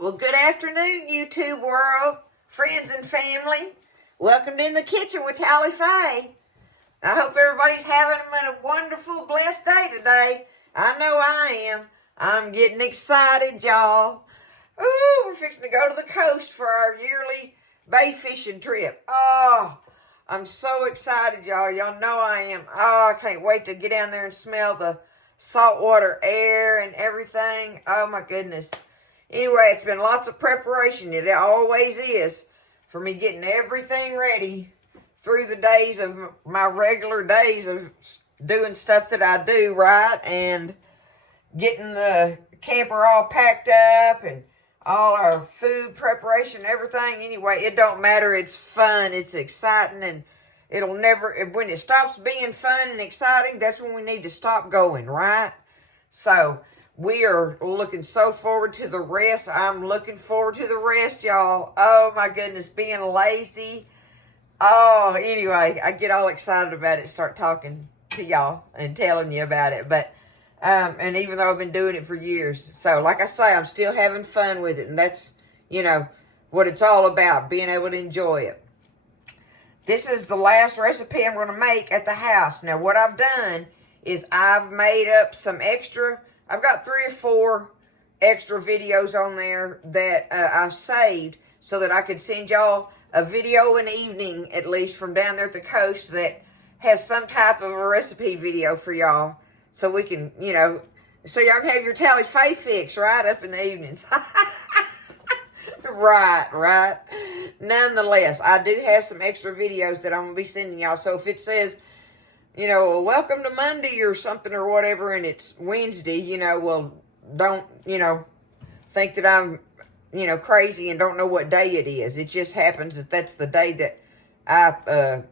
Well, good afternoon, YouTube world, friends and family. Welcome to In the Kitchen with Talli Faye. I hope everybody's having a wonderful, blessed day today. I know I am. I'm getting excited, y'all. Ooh, we're fixing to go to the coast for our yearly bay fishing trip. Oh, I'm so excited, y'all. Y'all know I am. Oh, I can't wait to get down there and smell the saltwater air and everything. Oh, my goodness. Anyway, it's been lots of preparation. It always is for me getting everything ready through the days of my regular days of doing stuff that I do, right? And getting the camper all packed up and all our food preparation, everything. Anyway, it don't matter. It's fun. It's exciting. And it'll never, when it stops being fun and exciting, that's when we need to stop going, right? So we are looking so forward to the rest. I'm looking forward to the rest, y'all. Oh, my goodness, being lazy. Oh, anyway, I get all excited about it, start talking to y'all and telling you about it. But, and even though I've been doing it for years. So, like I say, I'm still having fun with it. And that's, you know, what it's all about, being able to enjoy it. This is the last recipe I'm going to make at the house. Now, what I've done is I've made up some extra. I've got 3 or 4 extra videos on there that I saved so that I could send y'all a video an evening, at least from down there at the coast, that has some type of a recipe video for y'all. So we can, you know, so y'all can have your Talli Faye fix right up in the evenings. Right. Nonetheless, I do have some extra videos that I'm going to be sending y'all. So if it says, you know, welcome to Monday or something or whatever, and it's Wednesday, you know, well, don't, you know, think that I'm, you know, crazy and don't know what day it is. It just happens that that's the day that I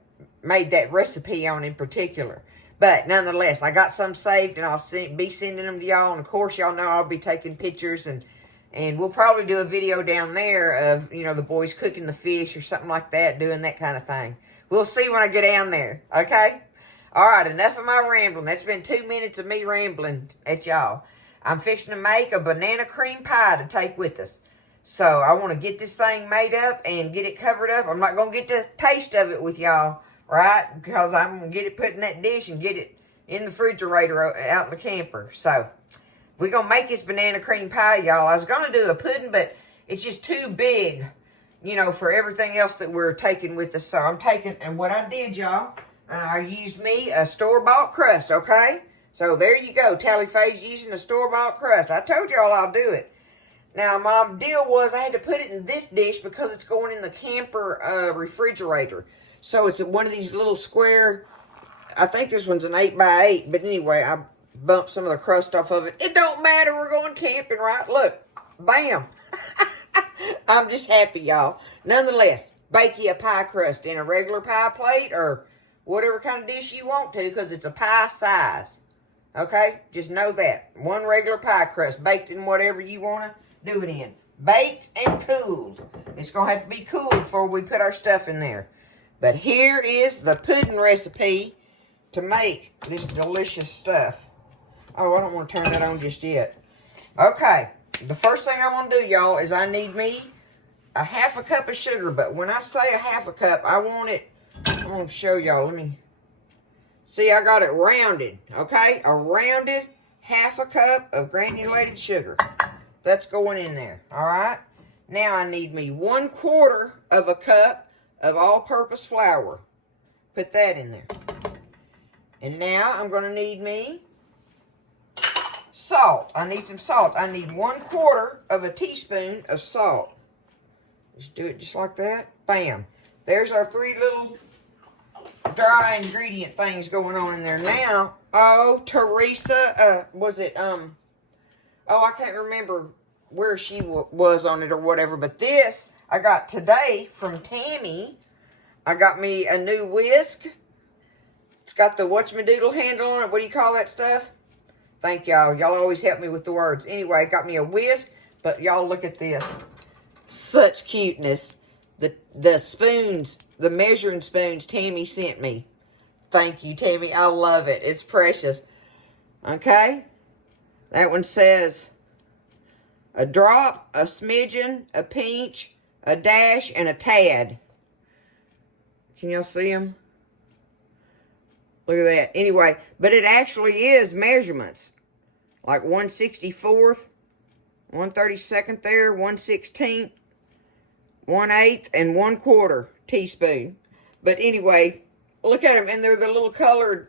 made that recipe on in particular. But nonetheless, I got some saved, and I'll be sending them to y'all. And of course, y'all know I'll be taking pictures, and we'll probably do a video down there of, you know, the boys cooking the fish or something like that, doing that kind of thing. We'll see when I get down there, okay? All right, enough of my rambling. That's been 2 minutes of me rambling at y'all. I'm fixing to make a banana cream pie to take with us. So I want to get this thing made up and get it covered up. I'm not going to get the taste of it with y'all, right? Because I'm going to get it put in that dish and get it in the refrigerator out in the camper. So we're going to make this banana cream pie, y'all. I was going to do a pudding, but it's just too big, you know, for everything else that we're taking with us. So I'm taking, and what I did, y'all, I used me a store-bought crust, okay? So there you go. Talli Faye's using a store-bought crust. I told y'all I'll do it. Now, my deal was I had to put it in this dish because it's going in the camper refrigerator. So it's one of these little square, I think this one's an 8x8. But anyway, I bumped some of the crust off of it. It don't matter. We're going camping, right? Look, bam. I'm just happy, y'all. Nonetheless, bake you a pie crust in a regular pie plate or whatever kind of dish you want to, because it's a pie size. Okay? Just know that. One regular pie crust baked in whatever you want to do it in. Baked and cooled. It's going to have to be cooled before we put our stuff in there. But here is the pudding recipe to make this delicious stuff. Oh, I don't want to turn that on just yet. Okay. The first thing I want to do, y'all, is I need me a 1/2 cup of sugar. But when I say a 1/2 cup, I want it, I'm going to show y'all. Let me see. I got it rounded. Okay? A rounded 1/2 cup of granulated sugar. That's going in there. All right? Now I need me 1/4 of a cup of all-purpose flour. Put that in there. And now I'm going to need me salt. I need some salt. I need 1/4 of a teaspoon of salt. Just do it just like that. Bam. There's our 3 little dry ingredient things going on in there. Now, oh, Teresa, was it, oh, I can't remember where she was on it or whatever. But this, I got today from Tammy. I got me a new whisk. It's got the whatchamadoodle handle on it. What do you call that stuff? Thank y'all. Y'all always help me with the words. Anyway, got me a whisk. But y'all look at this. Such cuteness. The spoons, the measuring spoons Tammy sent me. Thank you, Tammy. I love it. It's precious. Okay? That one says, a drop, a smidgen, a pinch, a dash, and a tad. Can y'all see them? Look at that. Anyway, but it actually is measurements. Like 1/64, 1/32 there, 1/16, 1/8, and 1/4 teaspoon. But anyway, look at them, and they're the little colored,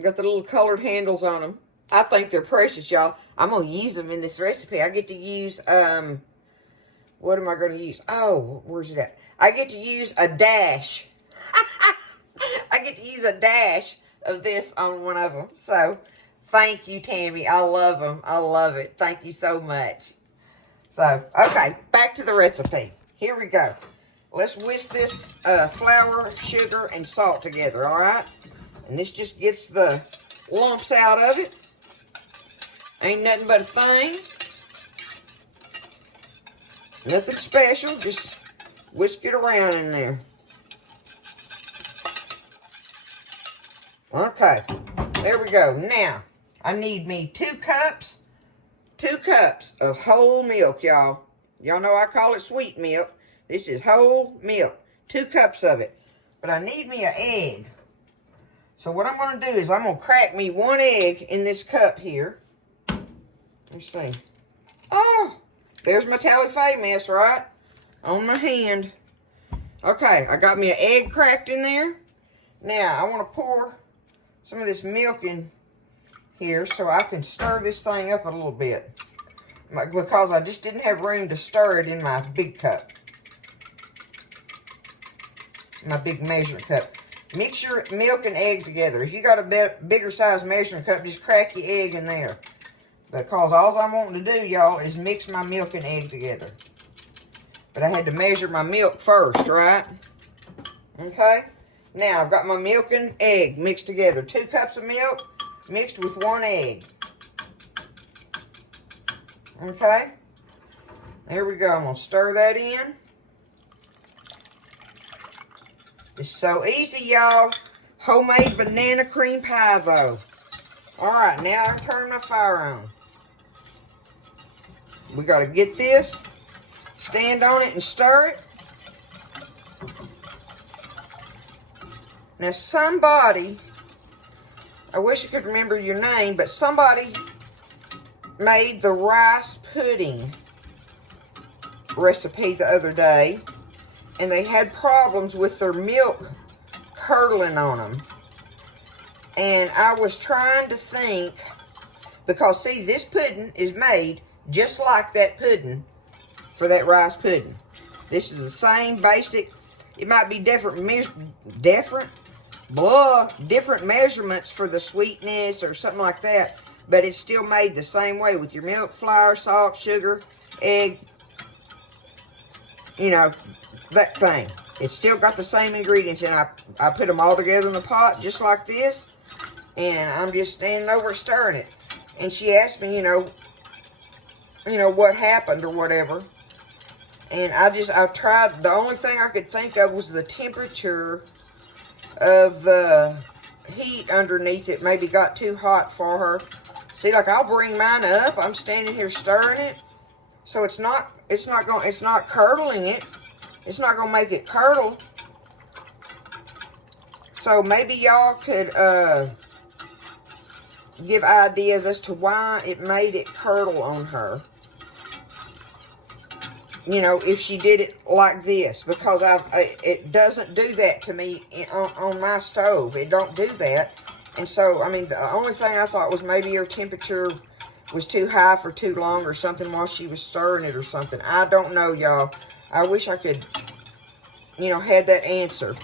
got the little colored handles on them. I think they're precious, y'all. I'm going to use them in this recipe. I get to use, what am I going to use? Oh, where's it at? I get to use a dash. I get to use a dash of this on one of them. So, thank you, Tammy. I love them. I love it. Thank you so much. So, okay, back to the recipe. Here we go. Let's whisk this flour, sugar, and salt together, all right? And this just gets the lumps out of it. Ain't nothing but a thing. Nothing special. Just whisk it around in there. Okay. There we go. Now, I need me 2 cups. 2 cups of whole milk, y'all. Y'all know I call it sweet milk. This is whole milk. 2 cups of it. But I need me an egg. So what I'm going to do is I'm going to crack me 1 egg in this cup here. Let's see. Oh, there's my Talli Faye mess, right? On my hand. Okay, I got me an egg cracked in there. Now, I want to pour some of this milk in here so I can stir this thing up a little bit. Because I just didn't have room to stir it in my big cup. My big measuring cup. Mix your milk and egg together. If you got a bigger size measuring cup, just crack your egg in there. Because all I'm wanting to do, y'all, is mix my milk and egg together. But I had to measure my milk first, right? Okay? Now, I've got my milk and egg mixed together. 2 cups of milk mixed with 1 egg. Okay? There we go. I'm going to stir that in. It's so easy, y'all. Homemade banana cream pie, though. Alright, now I turn my fire on. We got to get this, stand on it and stir it. Now somebody, I wish I could remember your name, but somebody made the rice pudding recipe the other day, and they had problems with their milk curdling on them. And I was trying to think, because see, this pudding is made just like that pudding for that rice pudding. This is the same basic, it might be different measurements for the sweetness or something like that, but it's still made the same way with your milk, flour, salt, sugar, egg, you know, that thing. It's still got the same ingredients, and I put them all together in the pot just like this, and I'm just standing over stirring it. And she asked me, you know what happened or whatever. And I've tried, the only thing I could think of was the temperature of the heat underneath it maybe got too hot for her. See, like I'll bring mine up, I'm standing here stirring it. So it's not curdling it. It's not gonna make it curdle. So maybe y'all could give ideas as to why it made it curdle on her. You know, if she did it like this, because it doesn't do that to me on my stove. It don't do that. And so, I mean, the only thing I thought was maybe her temperature was too high for too long or something while she was stirring it or something. I don't know, y'all. I wish I could, had that answer.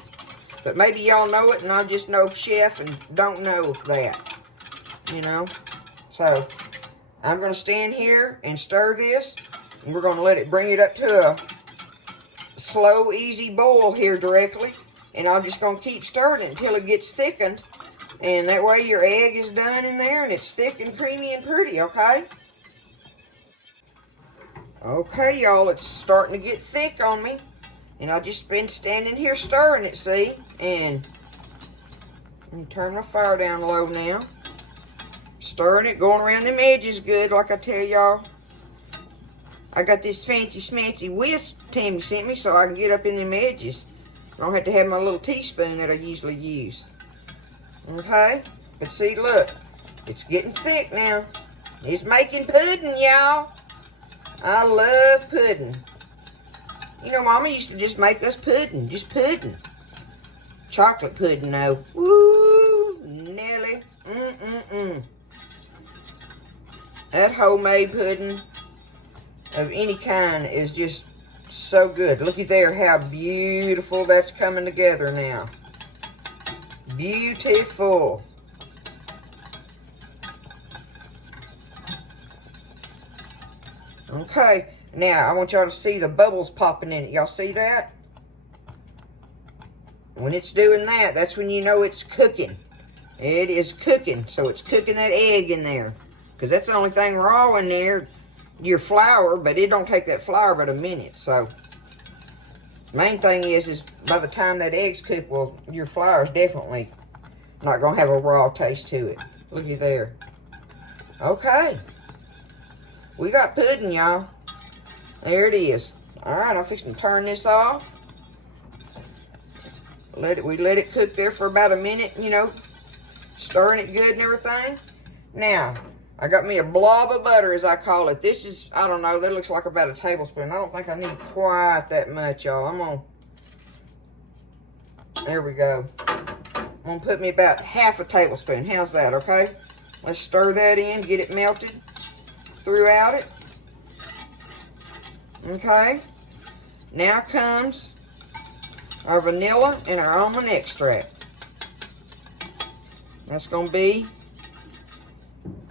But maybe y'all know it and I just know chef and don't know that. So, I'm going to stand here and stir this. And we're going to bring it up to a slow, easy boil here directly. And I'm just going to keep stirring it until it gets thickened. And that way your egg is done in there and it's thick and creamy and pretty, okay? Okay, y'all, it's starting to get thick on me. And I've just been standing here stirring it, see? And let me turn my fire down low now. Stirring it, going around them edges good, like I tell y'all. I got this fancy smancy whisk Tammy sent me so I can get up in them edges. I don't have to have my little teaspoon that I usually use. Okay? But see, look. It's getting thick now. It's making pudding, y'all. I love pudding. You know, Mama used to just make us pudding. Just pudding. Chocolate pudding, though. Woo! Nelly. That homemade pudding of any kind is just so good. Looky there how beautiful that's coming together now. Beautiful. Okay, now I want y'all to see the bubbles popping in it. Y'all see that? When it's doing that, that's when you know it's cooking. It is cooking, so it's cooking that egg in there. Because that's the only thing raw in there, your flour, but it don't take that flour but a minute. So, main thing is by the time that egg's cooked, well, your flour is definitely not going to have a raw taste to it. Looky there. Okay. We got pudding, y'all. There it is. Alright, I'm fixing to turn this off. We let it cook there for about a minute, you know, stirring it good and everything. Now, I got me a blob of butter, as I call it. This is, I don't know, that looks like about a tablespoon. I don't think I need quite that much, y'all. There we go. I'm going to put me about half a tablespoon. How's that, okay? Let's stir that in, get it melted throughout it. Okay. Now comes our vanilla and our almond extract. That's going to be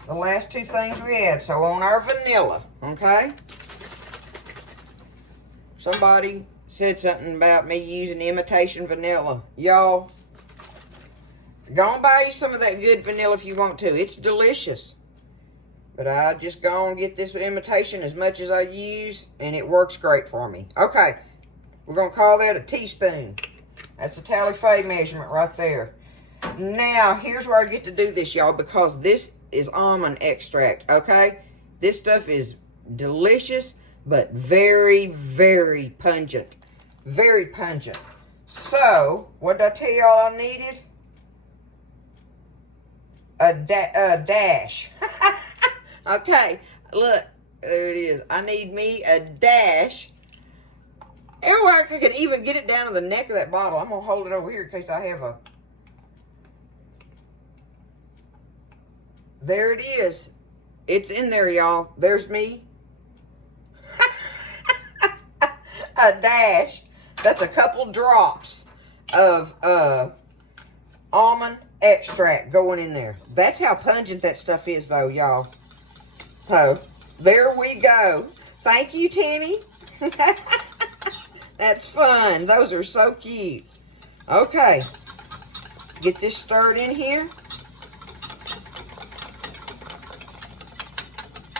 the last two things we add. So on our vanilla, okay? Somebody said something about me using imitation vanilla. Y'all, go and buy you some of that good vanilla if you want to. It's delicious. But I just go and get this imitation as much as I use, and it works great for me. Okay, we're going to call that a teaspoon. That's a Talli Faye measurement right there. Now, here's where I get to do this, y'all, because this is almond extract, okay? This stuff is delicious, but very, very pungent. Very pungent. So, what did I tell y'all I needed? A dash. Okay, look, there it is. I need me a dash. Everywhere I can even get it down to the neck of that bottle. I'm going to hold it over here in case I have a... There it is. It's in there, y'all. There's me. A dash. That's a couple drops of almond extract going in there. That's how pungent that stuff is, though, y'all. So, there we go. Thank you, Tammy. That's fun. Those are so cute. Okay. Get this stirred in here.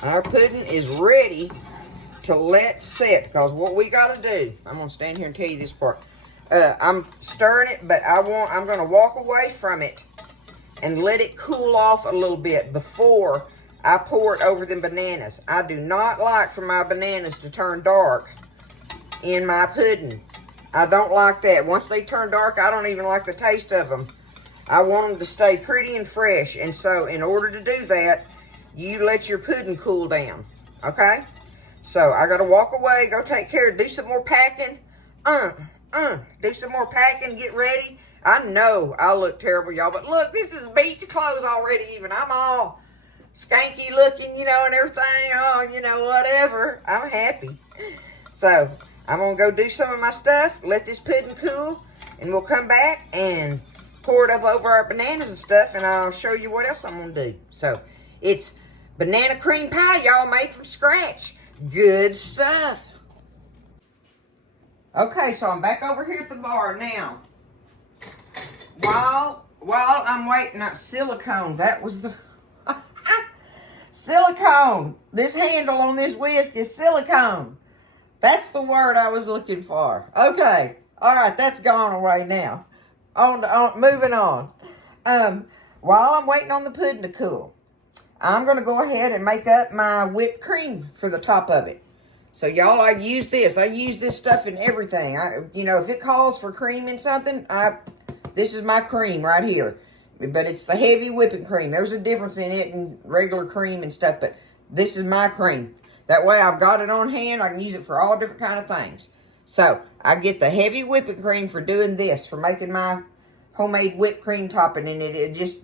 Our pudding is ready to let set. Because what we got to do, I'm going to stand here and tell you this part. I'm stirring it, but I'm going to walk away from it and let it cool off a little bit before I pour it over them bananas. I do not like for my bananas to turn dark in my pudding. I don't like that. Once they turn dark, I don't even like the taste of them. I want them to stay pretty and fresh. And so, in order to do that, you let your pudding cool down. Okay? So, I got to walk away, go take care, do some more packing. Do some more packing, get ready. I know I look terrible, y'all, but look, this is beach clothes already even. I'm all skanky looking, you know, and everything. Oh, you know, whatever. I'm happy. So, I'm going to go do some of my stuff, let this pudding cool, and we'll come back and pour it up over our bananas and stuff, and I'll show you what else I'm going to do. So, it's banana cream pie, y'all, made from scratch. Good stuff. Okay, so I'm back over here at the bar now. While I'm waiting on silicone, that was the... Silicone. This handle on this whisk is silicone. That's the word I was looking for. Okay. All right, that's gone away now. Moving on. While I'm waiting on the pudding to cool, I'm going to go ahead and make up my whipped cream for the top of it. So y'all, I use this. I use this stuff in everything. You know, if it calls for cream in something, this is my cream right here. But it's the heavy whipping cream. There's a difference in it and regular cream and stuff, but this is my cream. That way I've got it on hand. I can use it for all different kind of things. So I get the heavy whipping cream for doing this, for making my homemade whipped cream topping, and it just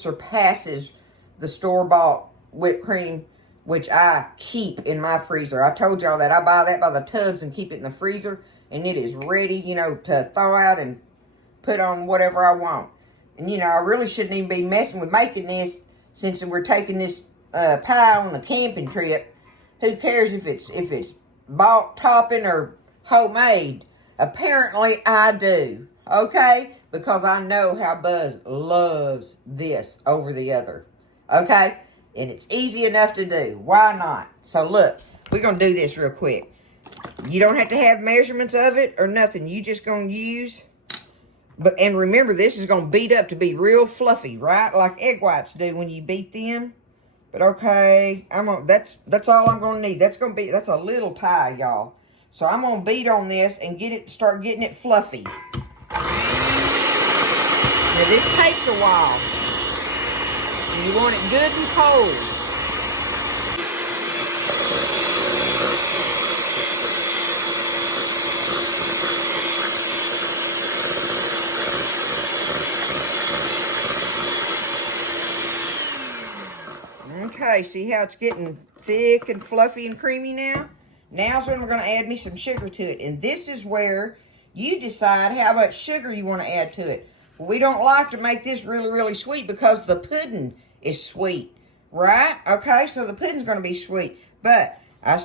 surpasses the store-bought whipped cream, which I keep in my freezer. I told y'all that I buy that by the tubs and keep it in the freezer, and it is ready, you know, to thaw out and put on whatever I want. And, you know, I really shouldn't even be messing with making this, since we're taking this pie on a camping trip. Who cares if it's bought topping or homemade? Apparently I do, okay? Because I know how Buzz loves this over the other, okay? And it's easy enough to do. Why not? So look, we're going to do this real quick. You don't have to have measurements of it or nothing. You just going to use... And remember, this is going to beat up to be real fluffy, right? Like egg whites do when you beat them. But okay, that's all I'm going to need. That's a little pie, y'all. So I'm going to beat on this and start getting it fluffy. Now this takes a while. And you want it good and cold. Okay, see how it's getting thick and fluffy and creamy now? Now's when we're going to add me some sugar to it. And this is where you decide how much sugar you want to add to it. We don't like to make this really, really sweet because the pudding is sweet, right? Okay, so the pudding's going to be sweet. But I'm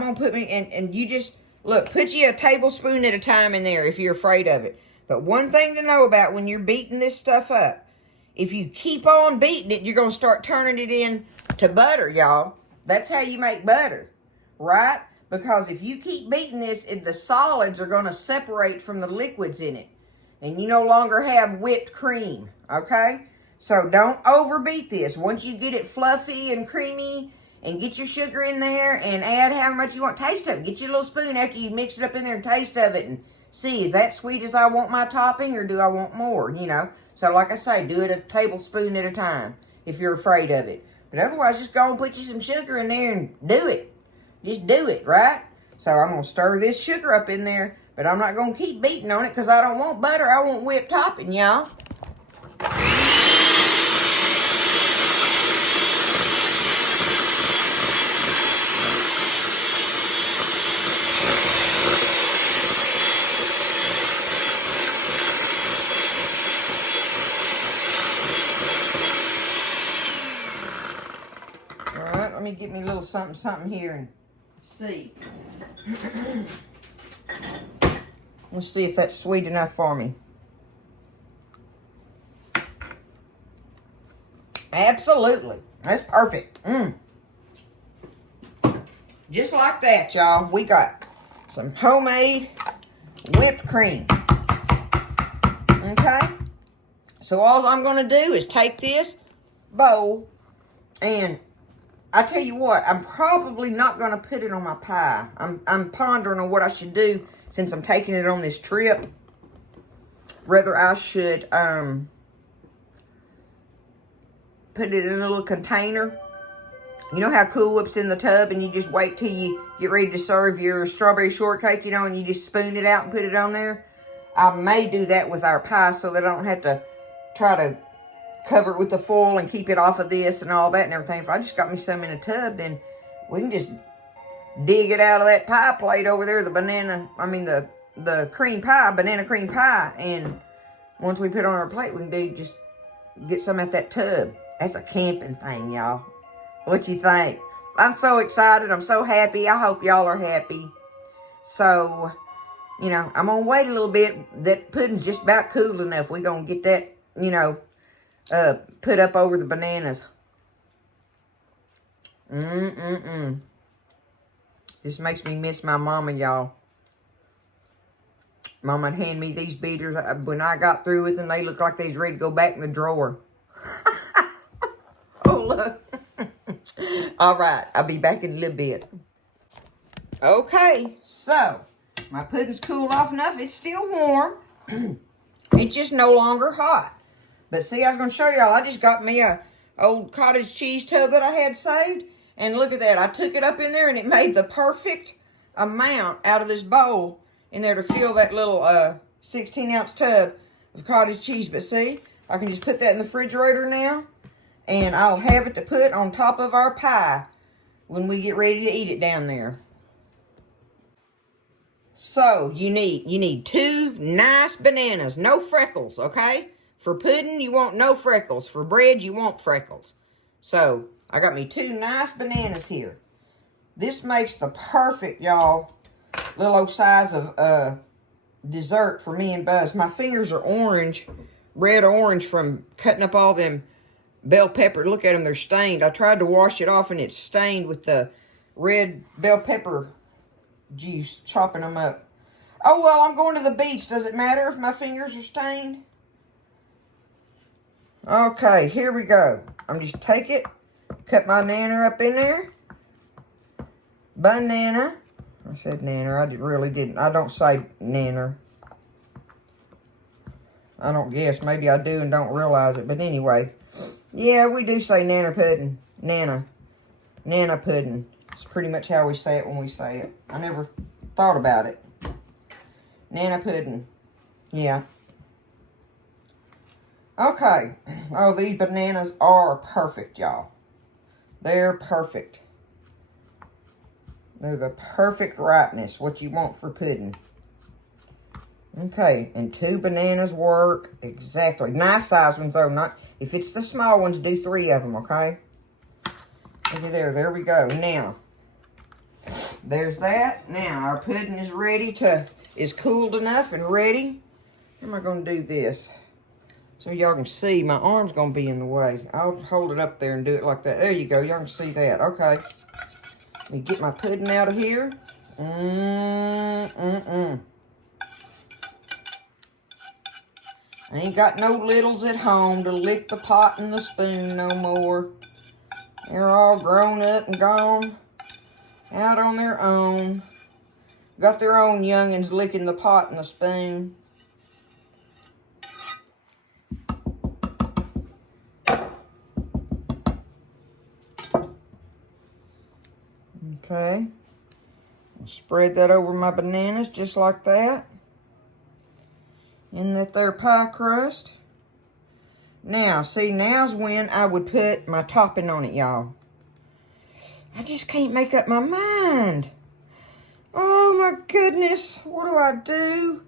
going to put me, and you just, look, put you a tablespoon at a time in there if you're afraid of it. But one thing to know about when you're beating this stuff up, if you keep on beating it, you're going to start turning it into butter, y'all. That's how you make butter, right? Because if you keep beating this, the solids are going to separate from the liquids in it. And you no longer have whipped cream, okay? So don't overbeat this. Once you get it fluffy and creamy, and get your sugar in there, and add how much you want. Taste of it. Get your little spoon after you mix it up in there and taste of it, and see, is that sweet as I want my topping, or do I want more, you know? So like I say, do it a tablespoon at a time if you're afraid of it. But otherwise, just go and put you some sugar in there and do it. Just do it, right? So I'm going to stir this sugar up in there, but I'm not going to keep beating on it because I don't want butter. I want whipped topping, y'all. Let me get me a little something here and see. Let's see if that's sweet enough for me. Absolutely. That's perfect. Just like that, y'all. We got some homemade whipped cream. Okay? So all I'm going to do is take this bowl and I tell you what, I'm probably not going to put it on my pie. I'm pondering on what I should do since I'm taking it on this trip. Whether I should put it in a little container. You know how Cool Whip's in the tub and you just wait till you get ready to serve your strawberry shortcake, you know, and you just spoon it out and put it on there? I may do that with our pie so that I don't have to try to cover it with the foil and keep it off of this and all that and everything. If I just got me some in a tub, then we can just dig it out of that pie plate over there, the cream pie, banana cream pie. And once we put it on our plate, we can just get some at that tub. That's a camping thing, y'all. What you think? I'm so excited. I'm so happy. I hope y'all are happy. So, you know, I'm going to wait a little bit. That pudding's just about cool enough. We're going to get that, you know, put up over the bananas. This makes me miss my mama, y'all. Mama would hand me these beaters. When I got through with them, they looked like they was ready to go back in the drawer. Oh, look. All right. I'll be back in a little bit. Okay, so my pudding's cooled off enough. It's still warm. It's just no longer hot. But see, I was going to show y'all, I just got me a old cottage cheese tub that I had saved. And look at that. I took it up in there and it made the perfect amount out of this bowl in there to fill that little 16-ounce tub of cottage cheese. But see, I can just put that in the refrigerator now. And I'll have it to put on top of our pie when we get ready to eat it down there. So, you need 2 nice bananas. No freckles, okay? For pudding, you want no freckles. For bread, you want freckles. So, I got me 2 nice bananas here. This makes the perfect, y'all, little old size of dessert for me and Buzz. My fingers are orange, red orange from cutting up all them bell pepper. Look at them, they're stained. I tried to wash it off and it's stained with the red bell pepper juice, chopping them up. Oh, well, I'm going to the beach. Does it matter if my fingers are stained? Okay, here we go. I'm just take it, cut my nanner up in there. Banana. I said nanner. I really didn't. I don't say nanner. I don't guess. Maybe I do and don't realize it. But anyway, yeah, we do say nanner pudding. Nana pudding. It's pretty much how we say it when we say it. I never thought about it. Nana pudding. Yeah. Okay. Oh, these bananas are perfect, y'all. They're perfect. They're the perfect ripeness, what you want for pudding. Okay, and 2 bananas work exactly. Nice size ones, though. Not if it's the small ones, do 3 of them, okay? Look there we go. Now, there's that. Now, our pudding is ready is cooled enough and ready. How am I going to do this? So y'all can see, my arm's going to be in the way. I'll hold it up there and do it like that. There you go, y'all can see that. Okay. Let me get my pudding out of here. I ain't got no littles at home to lick the pot and the spoon no more. They're all grown up and gone out on their own. Got their own youngins licking the pot and the spoon. Okay. Spread that over my bananas just like that. In that there pie crust. Now, see, now's when I would put my topping on it, y'all. I just can't make up my mind. Oh my goodness, what do I do?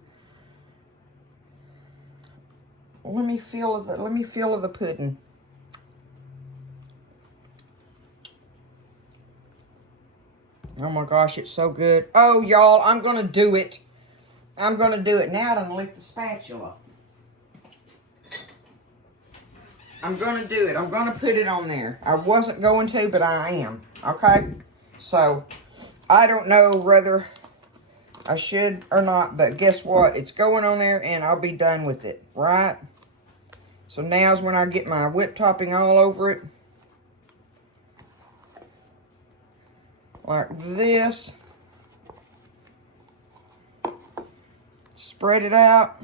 Let me feel the pudding. Oh my gosh, it's so good. Oh, y'all, I'm gonna do it. I'm gonna do it. Now I'm gonna lick the spatula. I'm gonna do it. I'm gonna put it on there. I wasn't going to, but I am. Okay? So, I don't know whether I should or not, but guess what? It's going on there and I'll be done with it, right? So now's when I get my whipped topping all over it. Like this. Spread it out.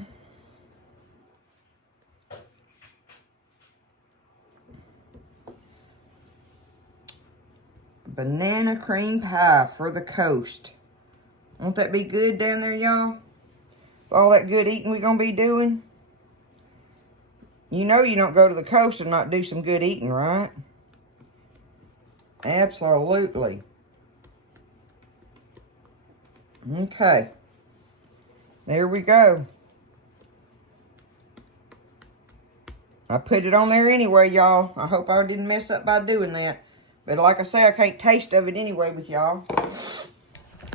Banana cream pie for the coast. Won't that be good down there, y'all? With all that good eating we're going to be doing. You know you don't go to the coast and not do some good eating, right? Absolutely. Okay. There we go. I put it on there anyway, y'all. I hope I didn't mess up by doing that. But like I say, I can't taste of it anyway with y'all.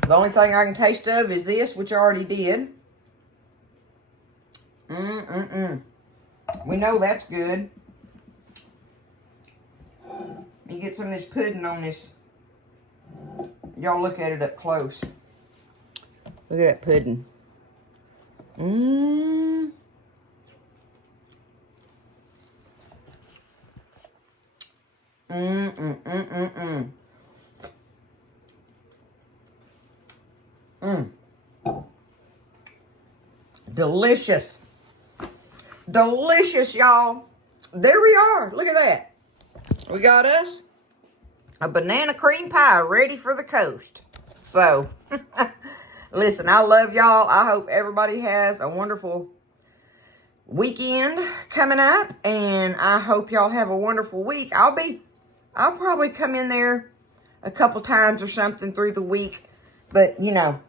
The only thing I can taste of is this, which I already did. We know that's good. Let me get some of this pudding on this. Y'all look at it up close. Look at that pudding. Delicious. Delicious, y'all. There we are. Look at that. We got us a banana cream pie ready for the coast. So, listen, I love y'all. I hope everybody has a wonderful weekend coming up, and I hope y'all have a wonderful week. I'll probably come in there a couple times or something through the week, but you know,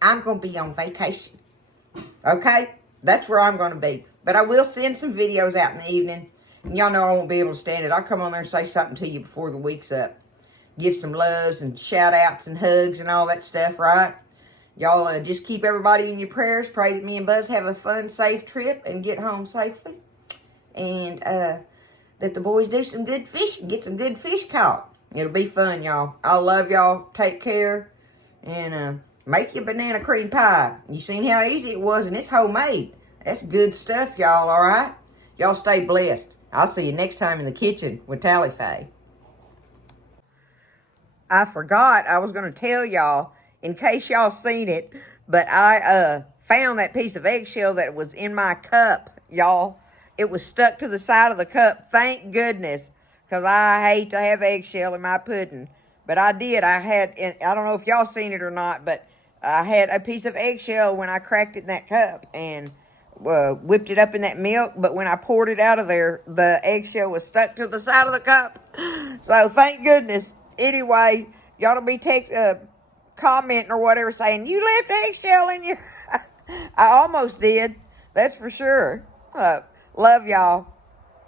I'm going to be on vacation. Okay? That's where I'm going to be. But I will send some videos out in the evening. And y'all know I won't be able to stand it. I'll come on there and say something to you before the week's up. Give some loves and shout outs and hugs and all that stuff, right? Y'all just keep everybody in your prayers. Pray that me and Buzz have a fun, safe trip and get home safely. And that the boys do some good fishing. Get some good fish caught. It'll be fun, y'all. I love y'all. Take care. And make your banana cream pie. You seen how easy it was, and it's homemade. That's good stuff, y'all, all right? Y'all stay blessed. I'll see you next time in the kitchen with Talli Faye. I forgot I was going to tell y'all, in case y'all seen it, but I found that piece of eggshell that was in my cup, y'all. It was stuck to the side of the cup. Thank goodness, because I hate to have eggshell in my pudding. But I did. I don't know if y'all seen it or not, but I had a piece of eggshell when I cracked it in that cup and whipped it up in that milk. But when I poured it out of there, the eggshell was stuck to the side of the cup. So thank goodness. Anyway, y'all will be commenting or whatever saying, you left eggshell in you. I almost did. That's for sure. Love y'all.